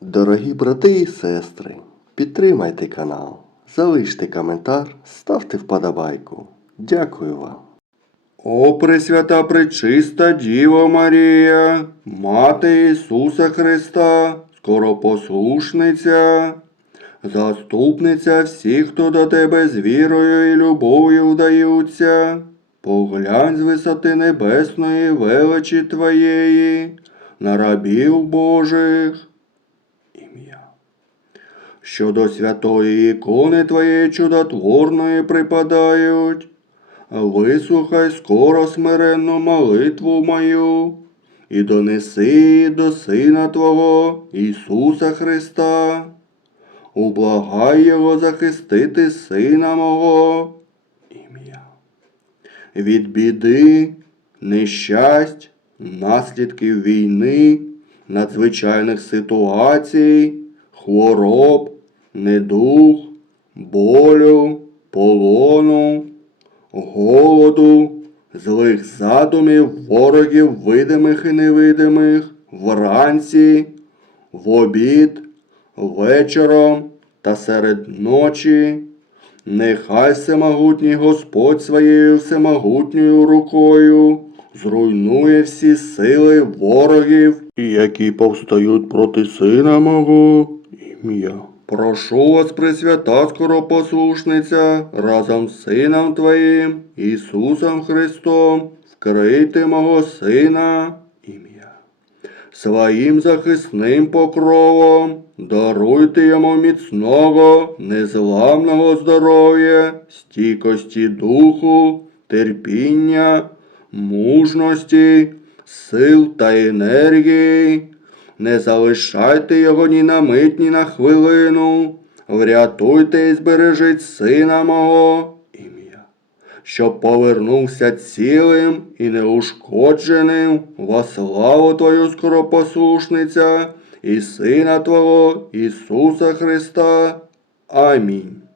Дорогі брати і сестри, підтримайте канал, залиште коментар, ставте вподобайку. Дякую вам. О Пресвята Пречиста Діво Марія, Мати Ісуса Христа, скоропослушниця, заступниця всіх, хто до тебе з вірою і любов'ю вдаються, поглянь з висоти небесної величі Твоєї, на рабів Божих. Що до святої ікони Твоєї чудотворної припадають, вислухай скоро смиренну молитву мою і донеси до Сина Твого Ісуса Христа. Ублагай Його захистити Сина мого. Ім'я. Від біди, нещасть, наслідків війни, надзвичайних ситуацій, хвороб, недух, болю, полону, голоду, злих задумів, ворогів видимих і невидимих, вранці, в обід, вечором та серед ночі. Нехай всемогутній Господь своєю всемогутньою рукою зруйнує всі сили ворогів, які повстають проти сина мого ім'я. Прошу вас, Пресвята скоропослушниця, разом з Сином Твоїм, Ісусом Христом, вкрити мого Сина ім'я. Своїм захисним покровом даруйте йому міцного, незламного здоров'я, стійкості духу, терпіння, мужності, сил та енергії. Не залишайте його ні на мить, ні на хвилину. Врятуйте і збережіть сина мого ім'я щоб повернувся цілим і неушкодженим во славу Твою скоропослушниця і Сина Твого Ісуса Христа. Амінь.